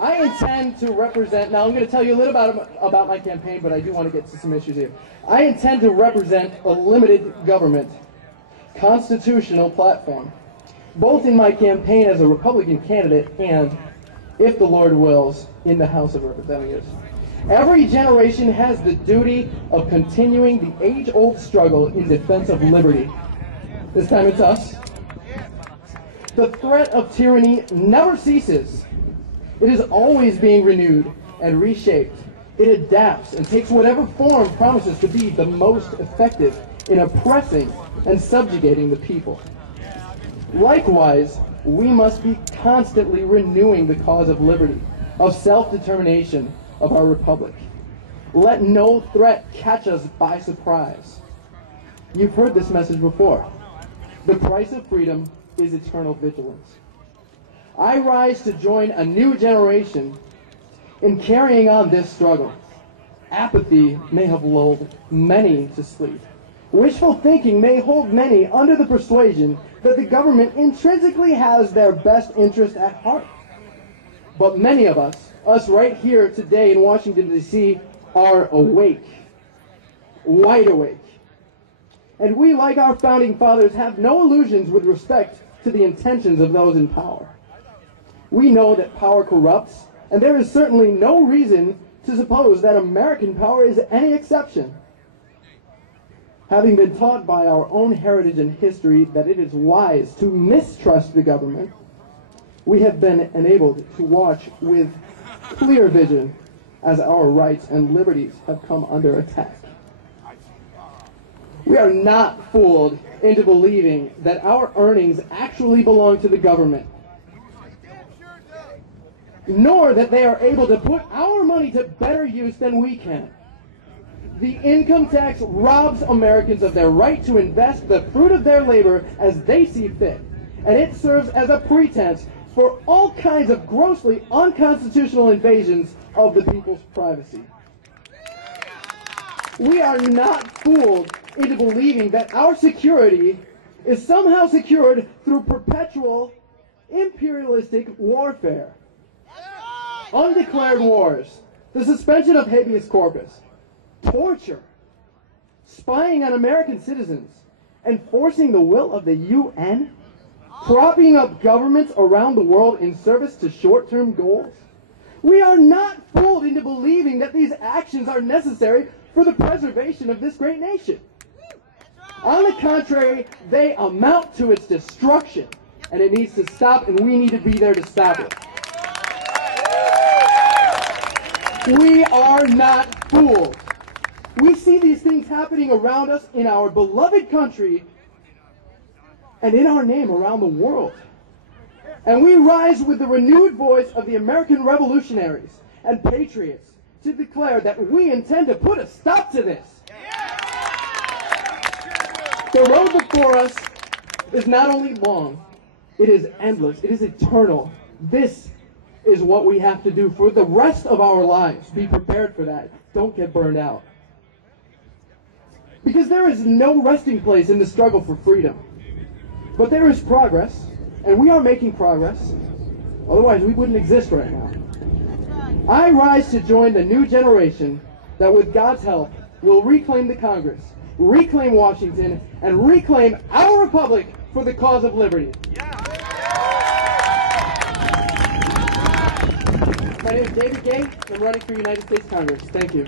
I intend to represent, now I'm going to tell you a little about my campaign, but I do want to get to some issues here. I intend to represent a limited government, constitutional platform, both in my campaign as a Republican candidate and, if the Lord wills, in the House of Representatives. Every generation has the duty of continuing the age-old struggle in defense of liberty. This time it's us. The threat of tyranny never ceases. It is always being renewed and reshaped. It adapts and takes whatever form promises to be the most effective in oppressing and subjugating the people. Likewise, we must be constantly renewing the cause of liberty, of self-determination of our republic. Let no threat catch us by surprise. You've heard this message before. The price of freedom is eternal vigilance. I rise to join a new generation in carrying on this struggle. Apathy may have lulled many to sleep. Wishful thinking may hold many under the persuasion that the government intrinsically has their best interest at heart. But many of us right here today in Washington, D.C., are awake, wide awake. And we, like our founding fathers, have no illusions with respect to the intentions of those in power. We know that power corrupts, and there is certainly no reason to suppose that American power is any exception. Having been taught by our own heritage and history that it is wise to mistrust the government, we have been enabled to watch with clear vision as our rights and liberties have come under attack. We are not fooled into believing that our earnings actually belong to the government, nor that they are able to put our money to better use than we can. The income tax robs Americans of their right to invest the fruit of their labor as they see fit, and it serves as a pretense for all kinds of grossly unconstitutional invasions of the people's privacy. We are not fooled into believing that our security is somehow secured through perpetual imperialistic warfare. Undeclared wars, the suspension of habeas corpus, torture, spying on American citizens, enforcing the will of the UN, propping up governments around the world in service to short-term goals. We are not fooled into believing that these actions are necessary for the preservation of this great nation. On the contrary, they amount to its destruction, and it needs to stop, and we need to be there to stop it. We are not fooled. We see these things happening around us in our beloved country and in our name around the world. And we rise with the renewed voice of the American revolutionaries and patriots to declare that we intend to put a stop to this. The road before us is not only long, it is endless, it is eternal. This is what we have to do for the rest of our lives. Be prepared for that. Don't get burned out. Because there is no resting place in the struggle for freedom. But there is progress, and we are making progress. Otherwise, we wouldn't exist right now. I rise to join the new generation that, with God's help, will reclaim the Congress, reclaim Washington, and reclaim our republic for the cause of liberty. My name is David Gay. I'm running for United States Congress. Thank you.